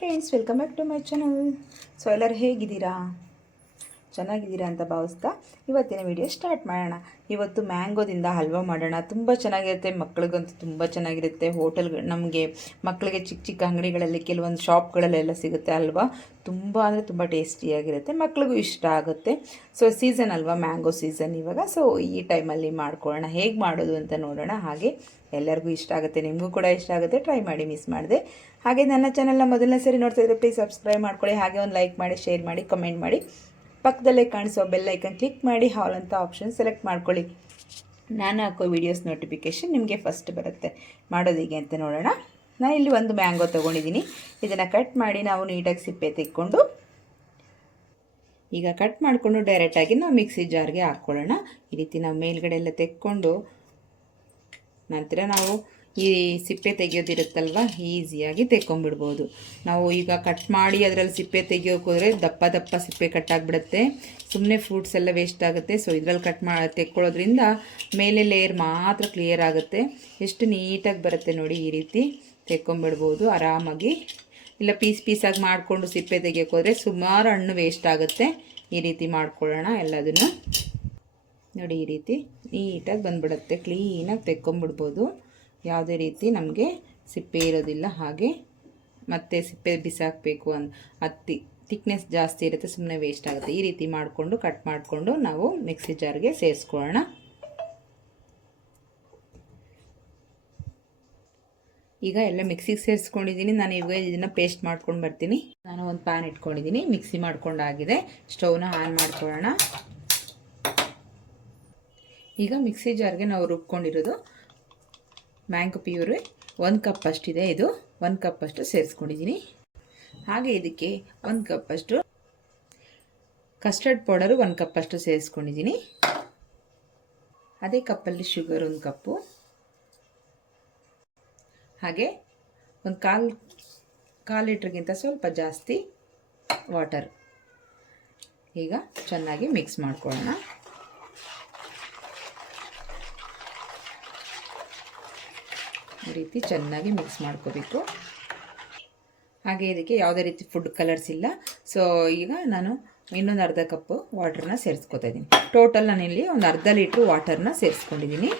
Friends welcome back to my channel so ಎಲ್ಲರೂ ಹೇಗಿದ್ದೀರಾ? ಚೆನ್ನಾಗಿದ್ದೀರಾ ಅಂತ ಭಾವಿಸ್ತಾ ಇವತ್ತಿನ ವಿಡಿಯೋ ಸ್ಟಾರ್ಟ್ ಮಾಡೋಣ. ಇವತ್ತು ಮ್ಯಾಂಗೋದಿಂದ ಹಲ್ವಾ ಮಾಡೋಣ. ತುಂಬ ಚೆನ್ನಾಗಿರುತ್ತೆ. ಮಕ್ಳಿಗಂತೂ ತುಂಬ ಚೆನ್ನಾಗಿರುತ್ತೆ. ಹೋಟೆಲ್ ನಮಗೆ ಮಕ್ಕಳಿಗೆ ಚಿಕ್ಕ ಚಿಕ್ಕ ಅಂಗಡಿಗಳಲ್ಲಿ, ಕೆಲವೊಂದು ಶಾಪ್ಗಳಲ್ಲೆಲ್ಲ ಸಿಗುತ್ತೆ ಅಲ್ವಾ ತುಂಬ ಅಂದರೆ ತುಂಬ ಟೇಸ್ಟಿಯಾಗಿರುತ್ತೆ. ಮಕ್ಳಿಗೂ ಇಷ್ಟ ಆಗುತ್ತೆ. ಸೊ ಸೀಸನ್ ಅಲ್ವಾ? ಮ್ಯಾಂಗೋ ಸೀಸನ್ ಇವಾಗ. ಸೊ ಈ ಟೈಮಲ್ಲಿ ಮಾಡ್ಕೊಳ್ಳೋಣ. ಹೇಗೆ ಮಾಡೋದು ಅಂತ ನೋಡೋಣ. ಹಾಗೆ ಎಲ್ಲರಿಗೂ ಇಷ್ಟ ಆಗುತ್ತೆ. ನಿಮಗೂ ಕೂಡ ಇಷ್ಟ ಆಗುತ್ತೆ. ಟ್ರೈ ಮಾಡಿ ಮಿಸ್ ಮಾಡಿದೆ. ಹಾಗೆ ನನ್ನ ಚಾನಲ್ನ ಮೊದಲನೇ ಸರಿ ನೋಡ್ತಾ ಇದ್ದರೆ ಪ್ಲೀಸ್ ಸಬ್ಸ್ಕ್ರೈಬ್ ಮಾಡ್ಕೊಳ್ಳಿ. ಹಾಗೆ ಒಂದು ಲೈಕ್ ಮಾಡಿ ಶೇರ್ ಮಾಡಿ ಕಮೆಂಟ್ ಮಾಡಿ. ಪಕ್ಕದಲ್ಲೇ ಕಾಣಿಸೋ ಬೆಲ್ ಐಕನ್ ಕ್ಲಿಕ್ ಮಾಡಿ ಹಾಲ್ ಅಂತ ಆಪ್ಷನ್ ಸೆಲೆಕ್ಟ್ ಮಾಡ್ಕೊಳ್ಳಿ. ನಾನು ಹಾಕೋ ವೀಡಿಯೋಸ್ ನೋಟಿಫಿಕೇಷನ್ ನಿಮಗೆ ಫಸ್ಟ್ ಬರುತ್ತೆ. ಮಾಡೋದು ಹೀಗೆ ಅಂತ ನೋಡೋಣ. ನಾನು ಇಲ್ಲಿ ಒಂದು ಮ್ಯಾಂಗೋ ತೊಗೊಂಡಿದ್ದೀನಿ. ಇದನ್ನು ಕಟ್ ಮಾಡಿ ನಾವು ನೀಟಾಗಿ ಸಿಪ್ಪೆ ತೆಕ್ಕೊಂಡು ಈಗ ಕಟ್ ಮಾಡಿಕೊಂಡು ಡೈರೆಕ್ಟಾಗಿ ನಾವು ಮಿಕ್ಸಿ ಜಾರ್ಗೆ ಹಾಕ್ಕೊಳ್ಳೋಣ ಈ ರೀತಿ ನಾವು ಮೇಲ್ಗಡೆ ಎಲ್ಲ ತೆಕ್ಕೊಂಡು ನಂತರ ನಾವು ಈ ಸಿಪ್ಪೆ ತೆಗೆಯೋದಿರುತ್ತಲ್ವ? ಈಸಿಯಾಗಿ ತೆಕ್ಕೊಂಬಿಡ್ಬೋದು ನಾವು ಈಗ ಕಟ್ ಮಾಡಿ ಅದರಲ್ಲಿ ಸಿಪ್ಪೆ ತೆಗಿಯೋಕೆ ಹೋದರೆ ದಪ್ಪ ದಪ್ಪ ಸಿಪ್ಪೆ ಕಟ್ಟಾಗ್ಬಿಡುತ್ತೆ ಸುಮ್ಮನೆ ಫ್ರೂಟ್ಸ್ ಎಲ್ಲ ವೇಸ್ಟ್ ಆಗುತ್ತೆ. ಸೊ ಇದರಲ್ಲಿ ಕಟ್ ಮಾ, ತೆಕ್ಕೊಳ್ಳೋದ್ರಿಂದ ಮೇಲೆ ಲೇಯರ್ ಮಾತ್ರ ಕ್ಲಿಯರ್ ಆಗುತ್ತೆ. ಎಷ್ಟು ನೀಟಾಗಿ ಬರುತ್ತೆ ನೋಡಿ ಈ ರೀತಿ ತೆಕ್ಕೊಂಬಿಡ್ಬೋದು ಆರಾಮಾಗಿ. ಇಲ್ಲ, ಪೀಸ್ ಪೀಸಾಗಿ ಮಾಡಿಕೊಂಡು ಸಿಪ್ಪೆ ತೆಗಿಯೋಕೆ ಹೋದರೆ ಸುಮಾರು ಹಣ್ಣು ವೇಸ್ಟ್ ಆಗುತ್ತೆ. ಈ ರೀತಿ ಮಾಡ್ಕೊಳ್ಳೋಣ ಎಲ್ಲದನ್ನು. ನೋಡಿ ಈ ರೀತಿ ನೀಟಾಗಿ ಬಂದ್ಬಿಡುತ್ತೆ. ಕ್ಲೀನಾಗಿ ತೆಕ್ಕೊಂಬಿಡ್ಬೋದು ಯಾವುದೇ ರೀತಿ ನಮಗೆ ಸಿಪ್ಪೆ ಇರೋದಿಲ್ಲ. ಹಾಗೆ ಮತ್ತೆ ಸಿಪ್ಪೆ ಬಿಸಾಕಬೇಕು ಅಂತ ಹತ್ತಿ ತಿಕ್ನೆಸ್ ಜಾಸ್ತಿ ಇರುತ್ತೆ ಸುಮ್ಮನೆ ವೇಸ್ಟ್ ಆಗುತ್ತೆ. ಈ ರೀತಿ ಮಾಡಿಕೊಂಡು ಕಟ್ ಮಾಡಿಕೊಂಡು ನಾವು ಮಿಕ್ಸಿ ಜಾರ್ಗೆ ಸೇರಿಸ್ಕೊಳ್ಳೋಣ. ಈಗ ಎಲ್ಲ ಮಿಕ್ಸಿಗೆ ಸೇರಿಸ್ಕೊಂಡಿದ್ದೀನಿ. ನಾನು ಇವಾಗ ಇದನ್ನು ಪೇಸ್ಟ್ ಮಾಡ್ಕೊಂಡು ಬರ್ತೀನಿ. ನಾನು ಒಂದು ಪ್ಯಾನ್ ಇಟ್ಕೊಂಡಿದ್ದೀನಿ. ಮಿಕ್ಸಿ ಮಾಡ್ಕೊಂಡಾಗಿದೆ. ಸ್ಟೌವ್ನ ಆನ್ ಮಾಡ್ಕೊಳ್ಳೋಣ. ಈಗ ಮಿಕ್ಸಿ ಜಾರ್ಗೆ ನಾವು ರುಬ್ಕೊಂಡಿರೋದು ಮ್ಯಾಂಗೋ ಪ್ಯೂರಿ ಒಂದು ಕಪ್ ಅಷ್ಟಿದೆ ಇದು. ಒಂದು ಕಪ್ ಅಷ್ಟು ಸೇರಿಸ್ಕೊಂಡಿದ್ದೀನಿ ಹಾಗೆ ಇದಕ್ಕೆ ಒಂದು ಕಪ್ ಅಷ್ಟು ಕಸ್ಟರ್ಡ್ ಪೌಡರು ಒಂದು ಕಪ್ ಅಷ್ಟು ಸೇರಿಸ್ಕೊಂಡಿದ್ದೀನಿ ಅದೇ ಕಪ್ಪಲ್ಲಿ ಶುಗರ್ ಒಂದು ಕಪ್ಪು. ಹಾಗೆ ಒಂದು ಕಾಲು ಕಾಲು ಲೀಟ್ರಿಗಿಂತ ಸ್ವಲ್ಪ ಜಾಸ್ತಿ ವಾಟರ್. ಈಗ ಚೆನ್ನಾಗಿ ಮಿಕ್ಸ್ ಮಾಡ್ಕೊಳ್ಳೋಣ. ರೀತಿ ಚೆನ್ನಾಗಿ ಮಿಕ್ಸ್ ಮಾಡ್ಕೋಬೇಕು. ಹಾಗೆ ಇದಕ್ಕೆ ಯಾವುದೇ ರೀತಿ ಫುಡ್ ಕಲರ್ಸ್ ಇಲ್ಲ. ಸೊ ಈಗ ನಾನು ಇನ್ನೊಂದು ಅರ್ಧ ಕಪ್ಪು ವಾಟರ್ನ ಸೇರಿಸ್ಕೊತಾ ಇದ್ದೀನಿ. ಟೋಟಲ್ ನಾನಿಲ್ಲಿ ಒಂದು ಅರ್ಧ ಲೀಟ್ರ್ ವಾಟರ್ನ ಸೇರಿಸ್ಕೊಂಡಿದ್ದೀನಿ.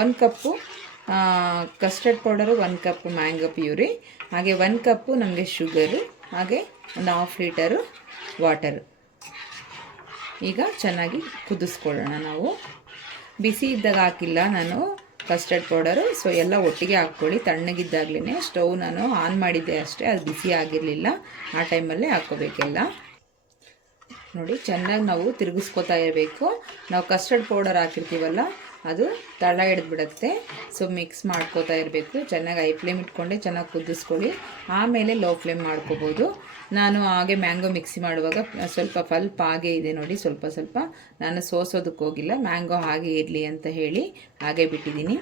ಒಂದು ಕಪ್ಪು ಕಸ್ಟರ್ಡ್ ಪೌಡರು ಒಂದು ಕಪ್ ಮ್ಯಾಂಗೋ ಪ್ಯೂರಿ ಹಾಗೆ ಒನ್ ಕಪ್ಪು ನಮಗೆ ಶುಗರು ಹಾಗೆ ಒಂದು ಹಾಫ್ ಲೀಟರು ವಾಟರ್ ಈಗ ಚೆನ್ನಾಗಿ ಕುದಿಸ್ಕೊಳ್ಳೋಣ ನಾವು. ಬಿಸಿ ಇದ್ದಾಗ ಹಾಕಿಲ್ಲ ನಾನು. Custard powder. ಸೊ, ಎಲ್ಲ ಒಟ್ಟಿಗೆ ಹಾಕ್ಕೊಳ್ಳಿ. ತಣ್ಣಗಿದ್ದಾಗಲೇ ಸ್ಟವ್ ನಾನು ಆನ್ ಮಾಡಿದ್ದೆ ಅಷ್ಟೇ. ಅದು ಬಿಸಿ ಆಗಿರಲಿಲ್ಲ. ಆ ಟೈಮಲ್ಲೇ ಹಾಕ್ಕೋಬೇಕೆಲ್ಲ. ನೋಡಿ, ಚೆನ್ನಾಗಿ ನಾವು ತಿರುಗಿಸ್ಕೊತಾ ಇರಬೇಕು. ನಾವು ಕಸ್ಟರ್ಡ್ ಪೌಡರ್ ಹಾಕಿರ್ತೀವಲ್ಲ ಅದು ತಳ ಹಿಡಿದ್ಬಿಡುತ್ತೆ. ಸೊ ಮಿಕ್ಸ್ ಮಾಡ್ಕೋತಾ ಇರಬೇಕು. ಚೆನ್ನಾಗಿ ಐ ಫ್ಲೇಮ್ ಇಟ್ಕೊಂಡೆ ಚೆನ್ನಾಗಿ ಕುದಿಸ್ಕೊಳ್ಳಿ. ಆಮೇಲೆ ಲೋ ಫ್ಲೇಮ್ ಮಾಡ್ಕೋಬೋದು. ನಾನು ಹಾಗೆ ಮ್ಯಾಂಗೋ ಮಿಕ್ಸಿ ಮಾಡುವಾಗ ಸ್ವಲ್ಪ ಫಲ್ಪ್ ಹಾಗೆ ಇದೆ ನೋಡಿ. ಸ್ವಲ್ಪ ಸ್ವಲ್ಪ. ನಾನು ಸೋಸೋದಕ್ಕೆ ಹೋಗಿಲ್ಲ. ಮ್ಯಾಂಗೋ ಹಾಗೆ ಇರಲಿ ಅಂತ ಹೇಳಿ ಹಾಗೆ ಬಿಟ್ಟಿದ್ದೀನಿ.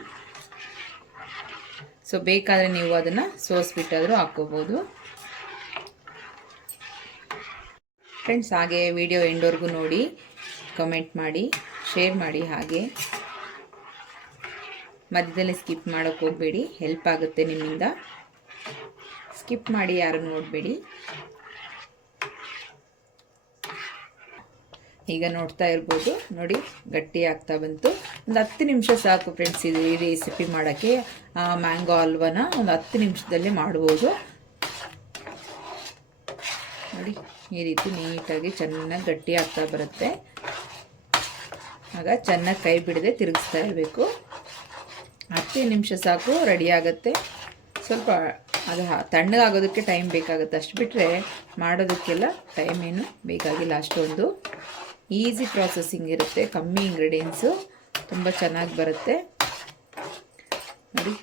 ಸೊ ಬೇಕಾದರೆ ನೀವು ಅದನ್ನು ಸೋಸ್ಬಿಟ್ಟಾದರೂ ಹಾಕ್ಕೋಬೋದು. ಫ್ರೆಂಡ್ಸ್ ಹಾಗೆ ವಿಡಿಯೋ ಎಂಡೋರ್ಗೂ ನೋಡಿ. ಕಮೆಂಟ್ ಮಾಡಿ ಶೇರ್ ಮಾಡಿ ಹಾಗೆ. ಮಧ್ಯದಲ್ಲಿ ಸ್ಕಿಪ್ ಮಾಡೋಕ್ಕೆ ಹೋಗಬೇಡಿ. ಹೆಲ್ಪ್ ಆಗುತ್ತೆ ನಿಮ್ಮಿಂದ. ಸ್ಕಿಪ್ ಮಾಡಿ ಯಾರು ನೋಡಬೇಡಿ. ಈಗ ನೋಡ್ತಾ ಇರ್ಬೋದು. ನೋಡಿ, ಗಟ್ಟಿ ಆಗ್ತಾ ಬಂತು. ಒಂದು ಹತ್ತು ನಿಮಿಷ ಸಾಕು ಫ್ರೆಂಡ್ಸ್ ಇದು ಈ ರೆಸಿಪಿ ಮಾಡೋಕ್ಕೆ. ಮ್ಯಾಂಗೋ ಹಲ್ವನ ಒಂದು ಹತ್ತು ನಿಮಿಷದಲ್ಲೇ ಮಾಡ್ಬೋದು. ನೋಡಿ, ಈ ರೀತಿ ನೀಟಾಗಿ ಚೆನ್ನಾಗಿ ಗಟ್ಟಿ ಆಗ್ತಾ ಬರುತ್ತೆ. ಆಗ ಚೆನ್ನಾಗಿ ಕೈ ಬಿಡದೆ ತಿರುಗಿಸ್ತಾ ಇರಬೇಕು. ಹತ್ತು ನಿಮಿಷ ಸಾಕು ರೆಡಿ ಆಗುತ್ತೆ. ಸ್ವಲ್ಪ ಅದು ತಣ್ಣಗಾಗೋದಕ್ಕೆ ಟೈಮ್ ಬೇಕಾಗುತ್ತೆ. ಅಷ್ಟು ಬಿಟ್ಟರೆ ಮಾಡೋದಕ್ಕೆಲ್ಲ ಟೈಮ್ ಏನು ಬೇಕಾಗಿಲ್ಲ. ಅಷ್ಟೊಂದು ಈಸಿ ಪ್ರಾಸೆಸಿಂಗ್ ಇರುತ್ತೆ. ಕಮ್ಮಿ ಇಂಗ್ರೀಡಿಯೆಂಟ್ಸು ತುಂಬ ಚೆನ್ನಾಗಿ ಬರುತ್ತೆ. ನೋಡಿ.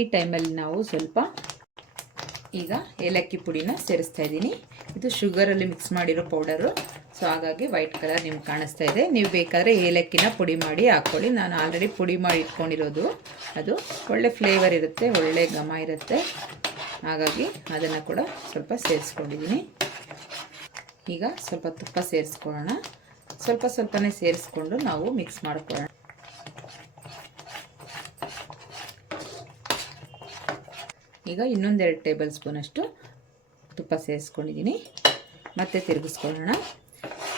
ಈ ಟೈಮಲ್ಲಿ ನಾವು ಸ್ವಲ್ಪ ಈಗ ಏಲಕ್ಕಿ ಪುಡಿನ ಸೇರಿಸ್ತಾ ಇದ್ದೀನಿ. ಇದು ಶುಗರಲ್ಲಿ ಮಿಕ್ಸ್ ಮಾಡಿರೋ ಪೌಡರು ಸೊ ಹಾಗಾಗಿ ವೈಟ್ ಕಲರ್ ನಿಮ್ಗೆ ಕಾಣಿಸ್ತಾ ಇದೆ. ನೀವು ಬೇಕಾದರೆ ಏಲಕ್ಕಿನ ಪುಡಿ ಮಾಡಿ ಹಾಕ್ಕೊಳ್ಳಿ ನಾನು ಆಲ್ರೆಡಿ ಪುಡಿ ಮಾಡಿ ಇಟ್ಕೊಂಡಿರೋದು. ಅದು ಒಳ್ಳೆ ಫ್ಲೇವರ್ ಇರುತ್ತೆ, ಒಳ್ಳೆ ಘಮ ಇರುತ್ತೆ. ಹಾಗಾಗಿ ಅದನ್ನು ಕೂಡ ಸ್ವಲ್ಪ ಸೇರಿಸ್ಕೊಂಡಿದ್ದೀನಿ. ಈಗ ಸ್ವಲ್ಪ ತುಪ್ಪ ಸೇರಿಸ್ಕೊಳ್ಳೋಣ. ಸ್ವಲ್ಪ ಸ್ವಲ್ಪನೇ ಸೇರಿಸ್ಕೊಂಡು ನಾವು ಮಿಕ್ಸ್ ಮಾಡ್ಕೊಳ್ಳೋಣ. ಈಗ ಇನ್ನೊಂದೆರಡು ಟೇಬಲ್ ಸ್ಪೂನಷ್ಟು ಸೇರಿಸ್ಕೊಂಡಿದ್ದೀನಿ. ಮತ್ತೆ ತಿರುಗಿಸ್ಕೊಳ್ಳೋಣ.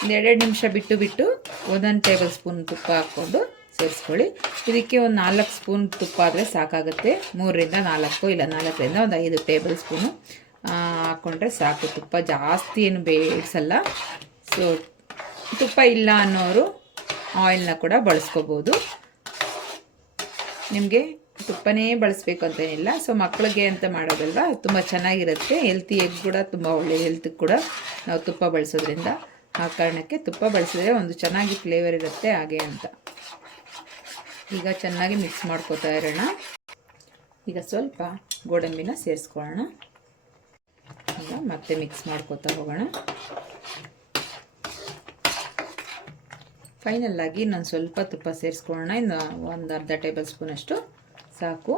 ಒಂದು ಎರಡೆರಡು ನಿಮಿಷ ಬಿಟ್ಟು ಬಿಟ್ಟು ಒಂದೊಂದು ಟೇಬಲ್ ಸ್ಪೂನ್ ತುಪ್ಪ ಹಾಕ್ಕೊಂಡು ಸೇರಿಸ್ಕೊಳ್ಳಿ. ಇದಕ್ಕೆ ಒಂದು ನಾಲ್ಕು ಸ್ಪೂನ್ ತುಪ್ಪ ಆದರೆ ಸಾಕಾಗುತ್ತೆ. ಮೂರರಿಂದ ನಾಲ್ಕು ಇಲ್ಲ ನಾಲ್ಕರಿಂದ ಒಂದು ಐದು ಟೇಬಲ್ ಸ್ಪೂನು ಹಾಕ್ಕೊಂಡ್ರೆ ಸಾಕು. ತುಪ್ಪ ಜಾಸ್ತಿ ಏನು ಬೇಯಿಸಲ್ಲ ಸೊ ತುಪ್ಪ ಇಲ್ಲ ಅನ್ನೋರು ಆಯಿಲ್ನ ಕೂಡ ಬಳಸ್ಕೋಬೋದು. ನಿಮಗೆ ತುಪ್ಪನೇ ಬಳಸಬೇಕು ಅಂತೇನಿಲ್ಲ ಸೊ ಮಕ್ಕಳಿಗೆ ಅಂತ ಮಾಡೋದಲ್ವ? ತುಂಬ ಚೆನ್ನಾಗಿರುತ್ತೆ. ಹೆಲ್ತಿ ಎಗ್ ಕೂಡ ತುಂಬ ಒಳ್ಳೆಯ ಹೆಲ್ತಿಗೆ ಕೂಡ ನಾವು ತುಪ್ಪ ಬಳಸೋದ್ರಿಂದ. ಆ ಕಾರಣಕ್ಕೆ ತುಪ್ಪ ಬಳಸಿದ್ರೆ ಒಂದು ಚೆನ್ನಾಗಿ ಫ್ಲೇವರ್ ಇರುತ್ತೆ ಹಾಗೆ ಅಂತ. ಈಗ ಚೆನ್ನಾಗಿ ಮಿಕ್ಸ್ ಮಾಡ್ಕೋತಾ ಇರೋಣ. ಈಗ ಸ್ವಲ್ಪ ಗೋಡಂಬಿನ ಸೇರಿಸ್ಕೊಳ್ಳೋಣ. ಈಗ ಮತ್ತೆ ಮಿಕ್ಸ್ ಮಾಡ್ಕೋತಾ ಹೋಗೋಣ. ಫೈನಲ್ ಆಗಿ ಇನ್ನೊಂದು ಸ್ವಲ್ಪ ತುಪ್ಪ ಸೇರಿಸ್ಕೊಳ್ಳೋಣ. ಇನ್ನು ಒಂದು ಅರ್ಧ ಟೇಬಲ್ ಸ್ಪೂನಷ್ಟು ಸಾಕು.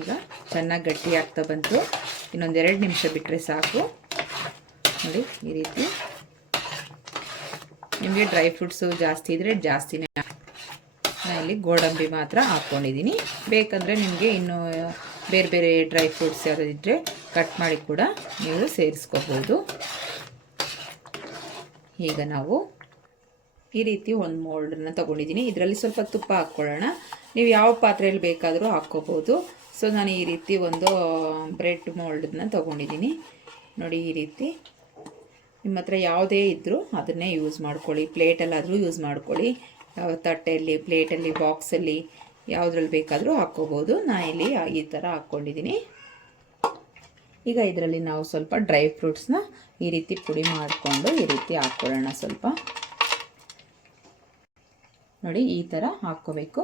ಈಗ ಚೆನ್ನಾಗಿ ಗಟ್ಟಿ ಆಗ್ತಾ ಬಂತು. ಇನ್ನೊಂದು ಎರಡು ನಿಮಿಷ ಬಿಟ್ಟರೆ ಸಾಕು. ನೋಡಿ, ಈ ರೀತಿ. ನಿಮಗೆ ಡ್ರೈ ಫ್ರೂಟ್ಸು ಜಾಸ್ತಿ ಇದ್ದರೆ ಜಾಸ್ತಿನೇ ನಾನು ಇಲ್ಲಿ ಗೋಡಂಬಿ ಮಾತ್ರ ಹಾಕ್ಕೊಂಡಿದ್ದೀನಿ ಬೇಕಂದರೆ ನಿಮಗೆ ಇನ್ನು ಬೇರೆ ಬೇರೆ ಡ್ರೈ ಫ್ರೂಟ್ಸ್ ಯಾವುದಿದ್ದರೆ ಕಟ್ ಮಾಡಿ ಕೂಡ ನೀವು ಸೇರಿಸ್ಕೋಬೋದು. ಈಗ ನಾವು ಈ ರೀತಿ ಒಂದು ಮೋಲ್ಡನ್ನ ತೊಗೊಂಡಿದ್ದೀನಿ ಇದರಲ್ಲಿ ಸ್ವಲ್ಪ ತುಪ್ಪ ಹಾಕ್ಕೊಳ್ಳೋಣ. ನೀವು ಯಾವ ಪಾತ್ರೆಯಲ್ಲಿ ಬೇಕಾದರೂ ಹಾಕ್ಕೋಬೋದು. ಸೊ ನಾನು ಈ ರೀತಿ ಒಂದು ಬ್ರೆಡ್ ಮೋಲ್ಡನ್ನ ತೊಗೊಂಡಿದ್ದೀನಿ. ನೋಡಿ ಈ ರೀತಿ. ನಿಮ್ಮ ಹತ್ರ ಯಾವುದೇ ಇದ್ದರೂ ಅದನ್ನೇ ಯೂಸ್ ಮಾಡ್ಕೊಳ್ಳಿ. ಪ್ಲೇಟಲ್ಲಾದರೂ ಯೂಸ್ ಮಾಡ್ಕೊಳ್ಳಿ. ಯಾವ ತಟ್ಟೆಯಲ್ಲಿ ಪ್ಲೇಟಲ್ಲಿ ಬಾಕ್ಸಲ್ಲಿ ಯಾವುದ್ರಲ್ಲಿ ಬೇಕಾದರೂ ಹಾಕ್ಕೋಬೋದು. ನಾನು ಇಲ್ಲಿ ಈ ಥರ ಹಾಕ್ಕೊಂಡಿದ್ದೀನಿ. ಈಗ ಇದರಲ್ಲಿ ನಾವು ಸ್ವಲ್ಪ ಡ್ರೈ ಫ್ರೂಟ್ಸ್ನ ಈ ರೀತಿ ಪುಡಿ ಮಾಡಿಕೊಂಡು ಈ ರೀತಿ ಹಾಕ್ಕೊಳ್ಳೋಣ ಸ್ವಲ್ಪ. ನೋಡಿ ಈ ಥರ ಹಾಕ್ಕೋಬೇಕು.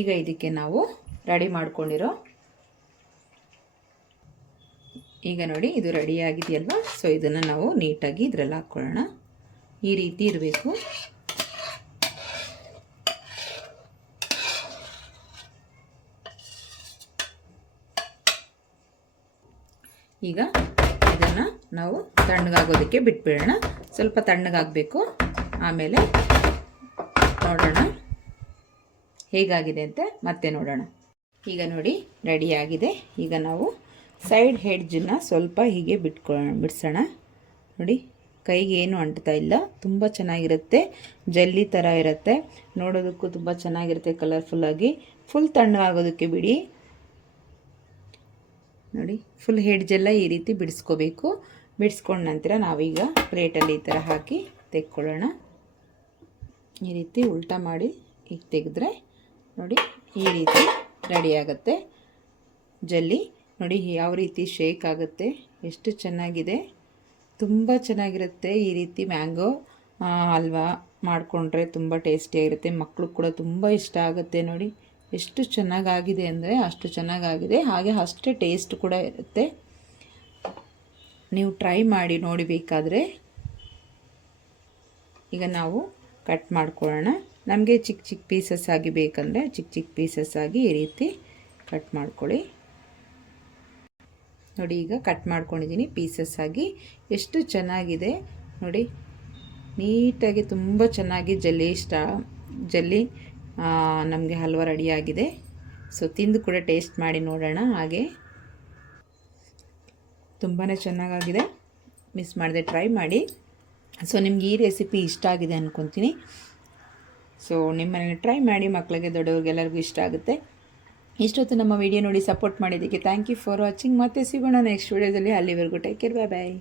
ಈಗ ಇದಕ್ಕೆ ನಾವು ರೆಡಿ ಮಾಡ್ಕೊಂಡಿರೋ ಈಗ ನೋಡಿ, ಇದು ರೆಡಿ ಆಗಿದೆಯಲ್ವಾ? ಸೊ ಇದನ್ನು ನಾವು ನೀಟಾಗಿ ಇದರಲ್ಲಿ ಹಾಕ್ಕೊಳ್ಳೋಣ ಈ ರೀತಿ ಇರಬೇಕು. ಈಗ ಇದನ್ನು ನಾವು ತಣ್ಣಗಾಗೋದಕ್ಕೆ ಬಿಟ್ಬಿಡೋಣ. ಸ್ವಲ್ಪ ತಣ್ಣಗಾಗಬೇಕು. ಆಮೇಲೆ ನೋಡೋಣ. ಹೇಗಾಗಿದೆ ಅಂತ ಮತ್ತೆ ನೋಡೋಣ. ಈಗ ನೋಡಿ ರೆಡಿಯಾಗಿದೆ ಈಗ ನಾವು ಸೈಡ್ ಹೆಡ್ಜನ್ನ ಸ್ವಲ್ಪ ಹೀಗೆ ಬಿಟ್ಕೊ, ಬಿಡಿಸೋಣ. ನೋಡಿ, ಕೈಗೆ ಏನು ಅಂಟ್ತಾ ಇಲ್ಲ. ತುಂಬ ಚೆನ್ನಾಗಿರುತ್ತೆ. ಜಲ್ಲಿ ಥರ ಇರುತ್ತೆ. ನೋಡೋದಕ್ಕೂ ತುಂಬ ಚೆನ್ನಾಗಿರುತ್ತೆ ಕಲರ್ಫುಲ್ಲಾಗಿ ಫುಲ್ ತಣ್ಣವಾಗೋದಕ್ಕೆ ಬಿಡಿ. ನೋಡಿ ಫುಲ್ ಹೆಡ್ಜೆಲ್ಲ ಈ ರೀತಿ ಬಿಡಿಸ್ಕೋಬೇಕು. ಬಿಡಿಸ್ಕೊಂಡ ನಂತರ ನಾವೀಗ ಪ್ಲೇಟಲ್ಲಿ ಈ ಥರ ಹಾಕಿ ತೆಕ್ಕೊಳ್ಳೋಣ. ಈ ರೀತಿ ಉಲ್ಟಾ ಮಾಡಿ ಈಗ ತೆಗೆದ್ರೆ ನೋಡಿ, ಈ ರೀತಿ ರೆಡಿ ಆಗುತ್ತೆ. ಜಲ್ಲಿ ನೋಡಿ ಯಾವ ರೀತಿ ಶೇಕ್ ಆಗುತ್ತೆ. ಎಷ್ಟು ಚೆನ್ನಾಗಿದೆ. ತುಂಬ ಚೆನ್ನಾಗಿರುತ್ತೆ ಈ ರೀತಿ ಮ್ಯಾಂಗೋ ಹಲ್ವಾ ಮಾಡಿಕೊಂಡ್ರೆ ತುಂಬ ಟೇಸ್ಟಿಯಾಗಿರುತ್ತೆ ಮಕ್ಕಳು ಕೂಡ ತುಂಬ ಇಷ್ಟ ಆಗುತ್ತೆ ನೋಡಿ. ಎಷ್ಟು ಚೆನ್ನಾಗಾಗಿದೆ ಅಂದರೆ ಅಷ್ಟು ಚೆನ್ನಾಗಾಗಿದೆ. ಹಾಗೆ ಅಷ್ಟೇ ಟೇಸ್ಟ್ ಕೂಡ ಇರುತ್ತೆ. ನೀವು ಟ್ರೈ ಮಾಡಿ ನೋಡಿ ಬೇಕಾದರೆ. ಈಗ ನಾವು ಕಟ್ ಮಾಡ್ಕೊಳ್ಳೋಣ. ನಮಗೆ ಚಿಕ್ಕ ಚಿಕ್ಕ ಪೀಸಸ್ ಆಗಿ ಬೇಕಂದರೆ ಚಿಕ್ಕ ಚಿಕ್ಕ ಪೀಸಸ್ ಆಗಿ ಈ ರೀತಿ ಕಟ್ ಮಾಡ್ಕೊಳ್ಳಿ. ನೋಡಿ, ಈಗ ಕಟ್ ಮಾಡ್ಕೊಂಡಿದ್ದೀನಿ ಪೀಸಸ್ ಆಗಿ. ಎಷ್ಟು ಚೆನ್ನಾಗಿದೆ. ನೋಡಿ, ನೀಟಾಗಿ ತುಂಬ ಚೆನ್ನಾಗಿ ಜಲ್ಲಿ ಇಷ್ಟ, ಜಲ್ಲಿ ನಮಗೆ ಹಲ್ವ ರೆಡಿಯಾಗಿದೆ ಸೊ ತಿಂದು ಕೂಡ ಟೇಸ್ಟ್ ಮಾಡಿ ನೋಡೋಣ ಹಾಗೆ. ತುಂಬಾ ಚೆನ್ನಾಗಾಗಿದೆ. ಮಿಸ್ ಮಾಡಿದೆ ಟ್ರೈ ಮಾಡಿ. ಸೊ ನಿಮ್ಗೆ ಈ ರೆಸಿಪಿ ಇಷ್ಟ ಆಗಿದೆ ಅಂದ್ಕೊತೀನಿ ಸೊ ನಿಮ್ಮನೇಲಿ ಟ್ರೈ ಮಾಡಿ ಮಕ್ಕಳಿಗೆ ದೊಡ್ಡವ್ರಿಗೆಲ್ಲರಿಗೂ ಇಷ್ಟ ಆಗುತ್ತೆ. ಇಷ್ಟೊತ್ತು ನಮ್ಮ ವಿಡಿಯೋ ನೋಡಿ ಸಪೋರ್ಟ್ ಮಾಡಿದ್ದಕ್ಕೆ ಥ್ಯಾಂಕ್ ಯು ಫಾರ್ ವಾಚಿಂಗ್ ಮತ್ತೆ ಸಿಗೋಣ ನೆಕ್ಸ್ಟ್ ವಿಡಿಯೋದಲ್ಲಿ ಅಲ್ಲಿವರೆಗೂ ಟೇಕ್ ಕೇರ್ ಬಾಯ್ ಬಾಯ್